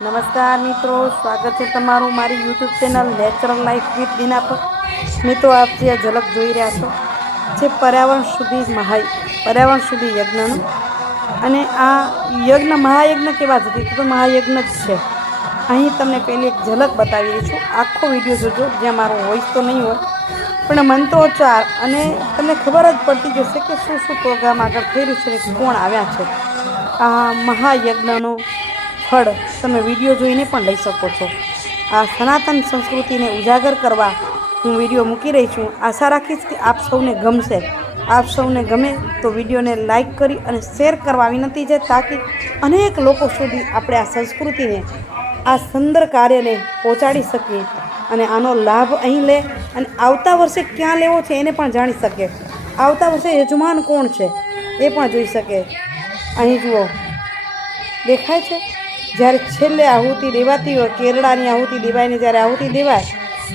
નમસ્કાર મિત્રો, સ્વાગત છે તમારું મારી YouTube channel natural life with Dina પર. મિત્રો, આપ જે ઝલક જોઈ રહ્યા છો, જે પર્યાવરણ સુધી મહા પર્યાવરણ સુધી યજ્ઞનું. અને આ યજ્ઞ, મહાયજ્ઞ કેવા છે તો મહાયજ્ઞ જ છે. અહીં તમને પહેલી એક ઝલક બતાવી રહી છું. આખો વીડિયો જોજો, જ્યાં મારો વોઇસ તો નહીં હોય, પણ મંત્રોચ્ચાર અને તમને ખબર જ પડતી જશે કે શું શું પ્રોગ્રામ આગળ થઈ રહ્યું છે કોણ આવ્યા છે. આ મહાયજ્ઞનો ફળ તમે વીડિયો જોઈને પણ લઈ શકો છો. આ સનાતન સંસ્કૃતિને ઉજાગર કરવા હું વીડિયો મૂકી રહી છું. આશા રાખીશ કે આપ સૌને ગમશે. આપ સૌને ગમે તો વિડીયોને લાઈક કરી અને શેર કરવા વિનંતી છે તાકી અનેક લોકો સુધી આપણે આ સંસ્કૃતિને, આ સુંદર કાર્યને પહોંચાડી શકીએ અને આનો લાભ અહીં લે અને આવતા વર્ષે ક્યાં લેવો છે એને પણ જાણી શકે. આવતા વર્ષે યજમાન કોણ છે એ પણ જોઈ શકે. અહીં જુઓ. દેખાય છે? જ્યારે છેલ્લે આહુતિ દેવાતી હોય કેરડાની આહુતિ દેવાયને જ્યારે આહુતિ દેવાય,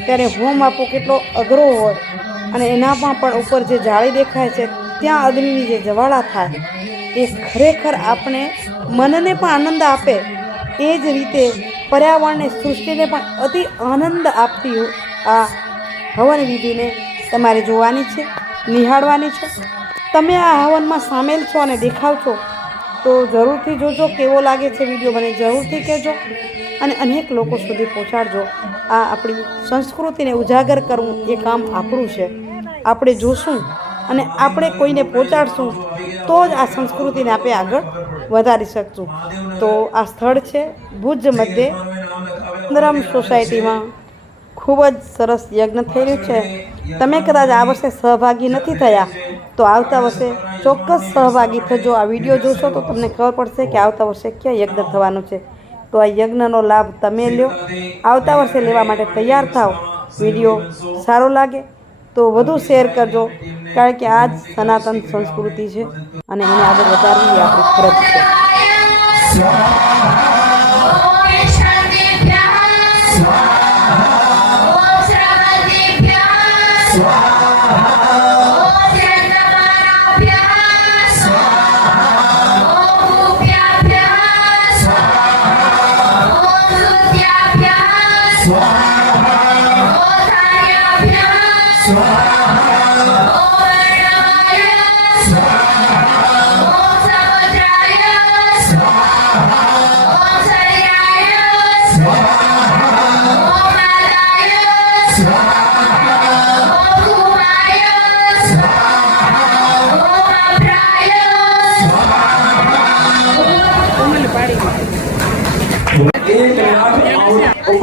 ત્યારે હોમ આપવો કેટલો અઘરો હોય. અને એનામાં પણ ઉપર જે જાળી દેખાય છે, ત્યાં અગ્નિની જે જવાળા થાય, એ ખરેખર આપણે મનને પણ આનંદ આપે. એ જ રીતે પર્યાવરણને, સૃષ્ટિને પણ અતિ આનંદ આપતી આ હવન વિધિને તમારે જોવાની છે, નિહાળવાની છે. તમે આ હવનમાં સામેલ છો અને દેખાવ છો. તો જરૂરથી જોજો કેવો લાગે છે વીડિયો મને જરૂરથી કહેજો. અને અનેક લોકો સુધી પહોંચાડજો. આ આપણી સંસ્કૃતિને ઉજાગર કરવું એ કામ આપણું છે. આપણે જોશું અને આપણે કોઈને પહોંચાડશું તો જ આ સંસ્કૃતિને આપણે આગળ વધારી શકશું. તો આ સ્થળ છે ભુજ મધ્યે. સુંદરમ સોસાયટીમાં ખૂબ જ સરસ યજ્ઞ થયેલું છે. તમે કદાચ આ વર્ષે સહભાગી નથી થયા, તો આવતા વર્ષે ચોક્કસ સહભાગી થજો. આ વીડિયો જોશો તો તમને ખબર પડશે કે આવતા વર્ષે ક્યાં યજ્ઞ થવાનું છે. તો આ યજ્ઞનો લાભ તમે લ્યો. આવતા વર્ષે લેવા માટે તૈયાર થાવ વીડિયો સારો લાગે તો વધુ શેર કરજો, કારણ કે આ જ સનાતન સંસ્કૃતિ છે અને એને આગળ વધારવી આપણી ફરજ છે. એક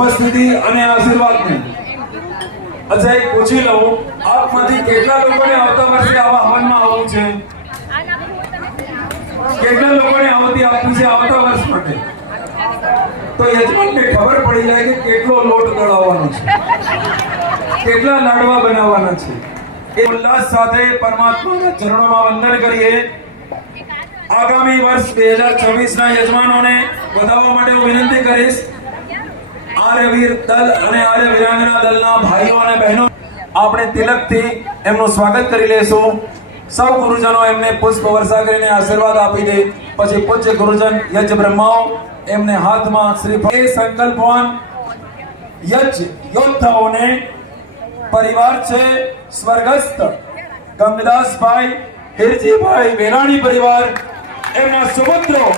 ઉપસ્થિતિ અને આશીર્વાદને. અચ્છા એક પૂછી લઉં, આપમાંથી કેટલા લોકોને આવતા વર્ષે આવા હવનમાં આવવું છે? કેટલા લોકોને આવતી આપવું છે આવતા વર્ષ માટે? તો યજમાનને ખબર પડી જાય કે કેટલો લોટ દળાવવાનો છે. કેટલા લાડવા બનાવવાના છે. એ ઉલ્લાસ સાથે પરમાત્માના ચરણોમાં વંદન કરીએ. આગામી વર્ષ બે હજાર છવ્વીસ ના યજમાનોને વધાવવા માટે હું વિનંતી કરીશ. આર્યવીર દલ અને આર્ય વિરાંગના દલના ભાઈઓ અને બહેનો, આપણે તિલકથી એમનું સ્વાગત કરી લેશું સૌ ગુરુજનો એમને પુષ્પ વર્ષા કરીને આશીર્વાદ આપી દે. પછી પૂજ્ય ગુરુજન યજ્ઞ બ્રહ્માઓ એમને હાથમાં શ્રી સંકલ્પવાન યજ્ઞ યોદ્ધાઓને પરિવાર છે, સ્વર્ગસ્થ ગંગદાસભાઈ, હિરજીભાઈ વેરાણી પરિવાર, એમના સુપુત્રો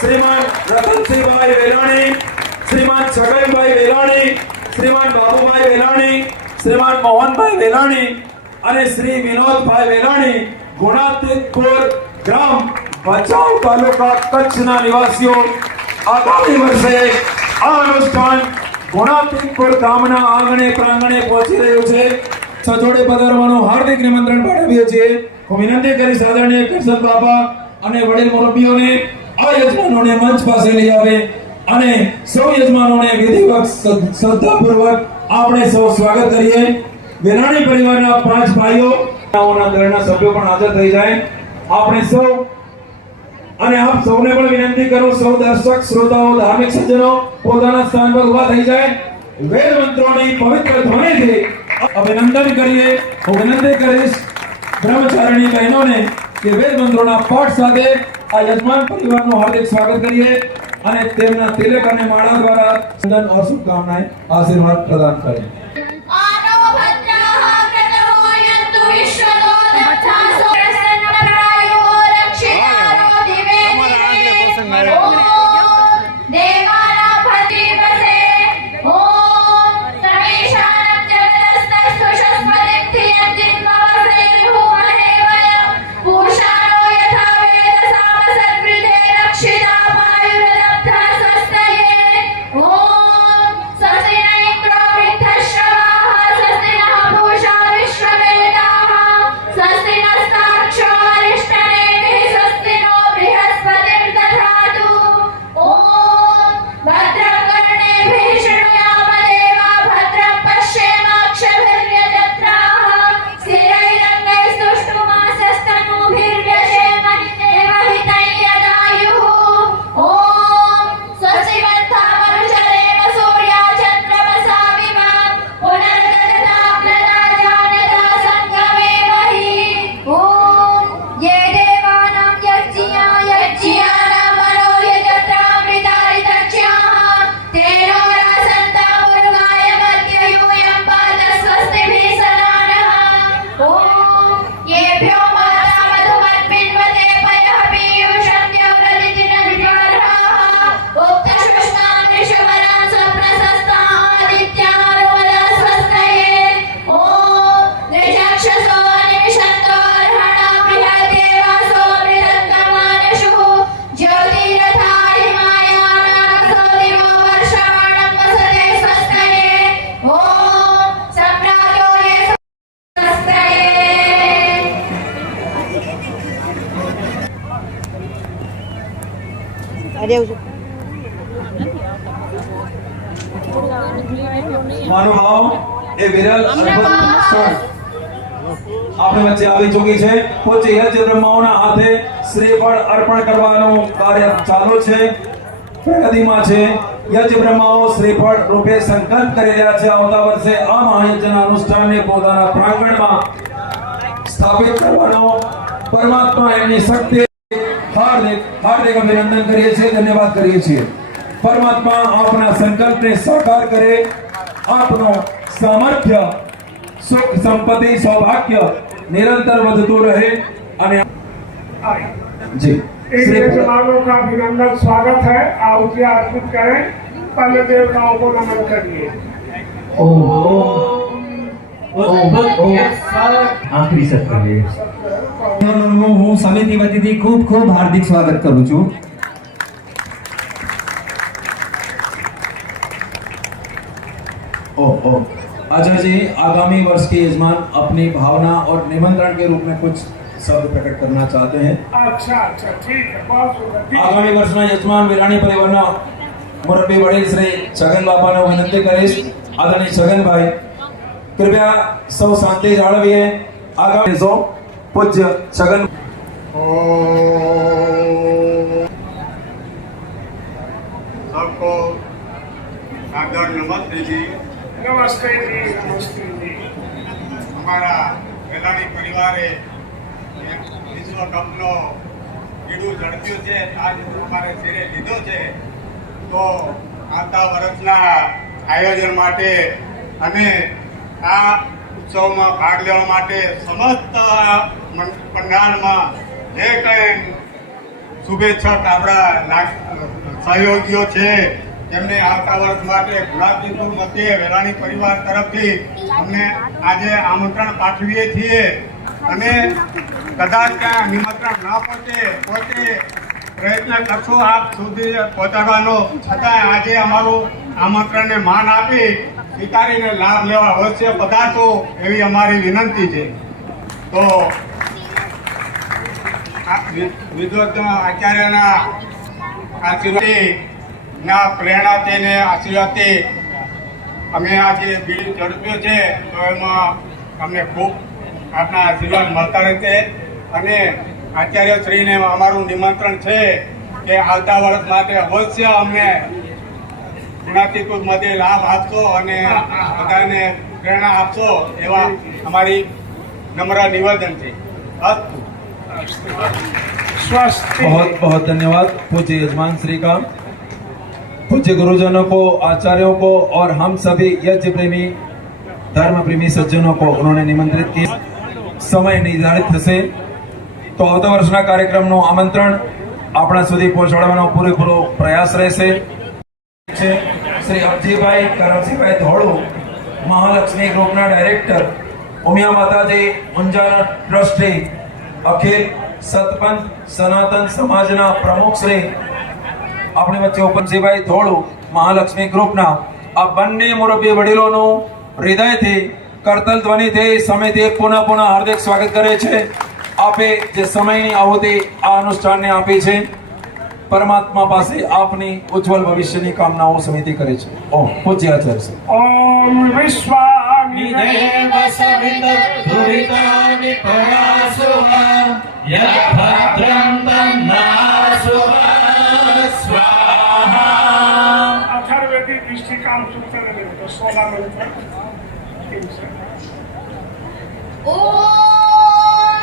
શ્રીમાન રતનસિંહભાઈ વેલાણી શ્રીમાન છગનભાઈ વેલાણી, શ્રીમાન બાબુભાઈ વેલાણી, શ્રીમાન મોહનભાઈ વેલાણી અને શ્રી વિનોદભાઈ વેલાણી, ગુણાતીતપુર ગ્રામ ભચાઉ તાલુકા કચ્છના નિવાસીઓ, આગામી વર્ષે આ અનુષ્ઠાન ગુણાતીતપુર ગામના આંગણે પ્રાંગણે પહોંચી રહ્યું છે. સજોડે પધારવાનું હાર્દિક નિમંત્રણ પાઠવીએ છીએ. હું વિનંતી કરીશ આદરણીય કરશન બાબા અને વડીલ મુરબ્બીઓને આ યજમાનોને મંચ પાસે લઈ આવે. અને સૌ યજમાનોને વિધિવત શ્રદ્ધ- શ્રદ્ધાપૂર્વક આપણે સૌ સ્વાગત કરીએ. વેરાણી પરિવારના પાંચ ભાઈઓ ના દળના સભ્યો પણ હાજર થઈ જાય. આપણે સૌ, અને આપ સૌને પણ વિનંતી કરું, સૌ દર્શક, શ્રોતાઓ, ધાર્મિક સજ્જનો, પોતાના સ્થાન પર ઊભા થઈ જાય. વેદ મંત્રોની પવિત્ર ધ્વનિથી અભિનંદન કરીએ હું વિનંતી કરીશ બ્રહ્મચારિણી બહેનોને કે વેદ મંત્રોના પાઠ સાથે આ યજમાન પરિવારનું હાર્દિક સ્વાગત કરીએ. અને તેમના તિલક અને માળા દ્વારા સંદન ઓર શુભકામનાએ આશીર્વાદ પ્રદાન કરે મહાનુભાવ એ વિરલ અદ્ભુત આપણી વચ્ચે આવી ચૂકી છે. પોચી યજ્ઞ બ્રહ્માઓના હાથે શ્રીફળ અર્પણ કરવાનું કાર્ય ચાલુ છે. પ્રગતિમાં છે. યજ બ્રહ્માઓ શ્રીફળ રૂપે સંકલ્પ કરી રહ્યા છે. આવતા વર્ષે આ મહાયજ્ઞના અનુષ્ઠાનને પોતાના પ્રાંગણમાં સ્થાપિત કરવાનો પરમાત્મા એમની શક્તિ હાર્દિક હાર્દિક અભિનંદન કરીએ છીએ. ધન્યવાદ કરીએ છીએ. પરમાત્મા આપના સંકલ્પને સાકાર કરે. આપનો સામર્થ્ય સુખ સંપત્તિ સૌભાગ્ય નિરંતર વધતું રહે અને જી एक શ્રી देश वालों का अभिनंदन स्वागत है आहुतियां अर्पित करें पहले देवताओं को नमन करिए આખરી સત્કર્ય નું હું સમિતિ વતીથી ખૂબ ખૂબ હાર્દિક સ્વાગત કરું છું ओ जी आगामी वर्ष के यजमान अपनी भावना और निमंत्रण के रूप में कुछ शब्द प्रकट करना चाहते हैं। अच्छा अच्छा ठीक है बहुत सुंदर। आगामी वर्ष में यजमान विराणी परिवार मुरब्बी बड़े श्री छगन बाबा ने विनती करे आदरणीय छगन भाई कृपया सब शांति है आगामी सो पूज्य छगन। आपको आदर नमस्ते जी નમસ્તે જી નમસ્તે જી પરિવારે બીજો કપનો કીડું ઝડપ્યું છે આ જીતું અમારે શિરે લીધો છે, તો આવતા વર્ષના આયોજન માટે અને આ ઉત્સવમાં ભાગ લેવા માટે સમસ્ત પંડાલમાં જે કંઈ શુભેચ્છક આપણા સહયોગીઓ છે તેમને આવતા વર્ષ માટે ગુલાબજીપુર મધ્યે વેલાણી પરિવાર તરફથી અમને આજે આમંત્રણ પાઠવીએ છીએ. અને કદાચ ત્યાં નિમંત્રણ ના પહોંચે પહોંચે, પ્રયત્ન કરશો આપ સુધી પહોંચાડવાનો. છતાં આજે અમારું આમંત્રણને માન આપી સ્વીકારીને લાભ લેવા અવશ્ય પધારશો એવી અમારી વિનંતી છે. તો વિદ્વત આચાર્યના આશીર્વાદથી ના પ્રેરણાથી ને આશીર્વાદથી અમે આજે બીડી ઝડપ્યો છે તો એમાં અમને ખૂબ આપના આશીર્વાદ મળતા રહેશે અને આચાર્યશ્રીને અમારું નિમંત્રણ છે કે આવતા વર્ષ માટે અવશ્ય અમને જ્ઞાતિકૃત મતે લાભ આપશો અને બધાને પ્રેરણા આપશો એવા અમારી નમ્ર નિવેદન છે અસ્તુ स्वस्थ बहुत बहुत धन्यवाद पूज्य यजमान श्री का पूज्य गुरुजनों को आचार्यों को और हम सभी यज्ञ प्रेमी धर्म प्रेमी सज्जनों को उन्होंने निमंत्रित किया સમય નિર્ધારિત થશે તો આવતા વર્ષના કાર્યક્રમનું આમંત્રણ આપણા સુધી પહોંચાડવાનો પૂરેપૂરો પ્રયાસ રહેશે છે શ્રી અબજીભાઈ કરમસિંહભાઈ ધોળુ મહાલક્ષ્મી ગ્રુપના ડાયરેક્ટર ઉમિયા માતાજી ઊંઝાના ટ્રસ્ટી અખિલ સતપંથ સનાતન સમાજના પ્રમુખ શ્રી આપણી વચ્ચે ઓપનસિંહભાઈ ધોળુ મહાલક્ષ્મી ગ્રુપના આ બંને મુરબ્બી વડીલોનું હૃદયથી કરતલ ધ્વનિથી સમયથી પુનઃ પુનઃ હાર્દિક સ્વાગત કરે છે. આપે જે સમયની આહુતિ આ અનુષ્ઠાનને આપી છે પરમાત્મા પાસે આપની ઉજ્જવલ ભવિષ્યની કામનાઓ સમિતિ કરે છે. ઓમ પૂજ્ય આચાર્ય ઓમ વિશ્વામિદેવ સવિત ભૂતામિ પરાસુમા યદ્ભદ્રમ કામ શું કરે છે? તો સોનાનો ઉપર એવું છે? ઓમ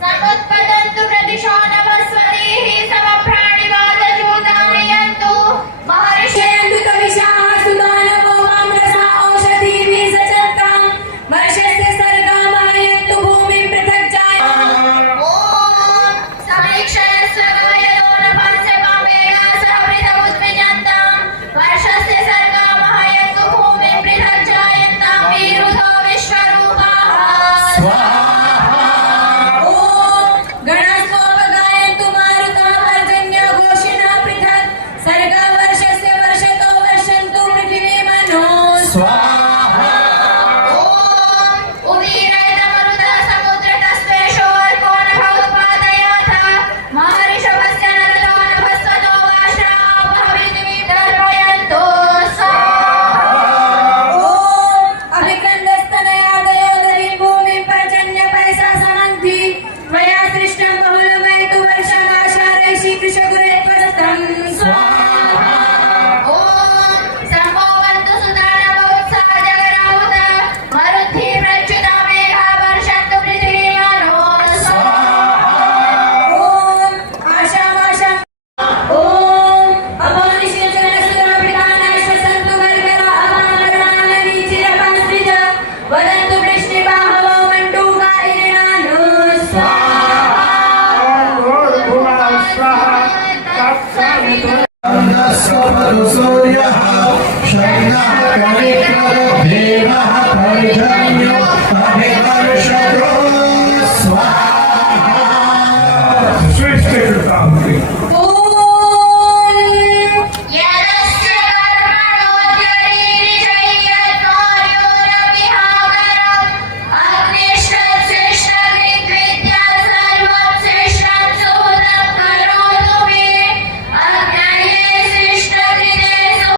સર્વત્પદંતુ પ્રતિશો નમસ્વરીહિ Wow.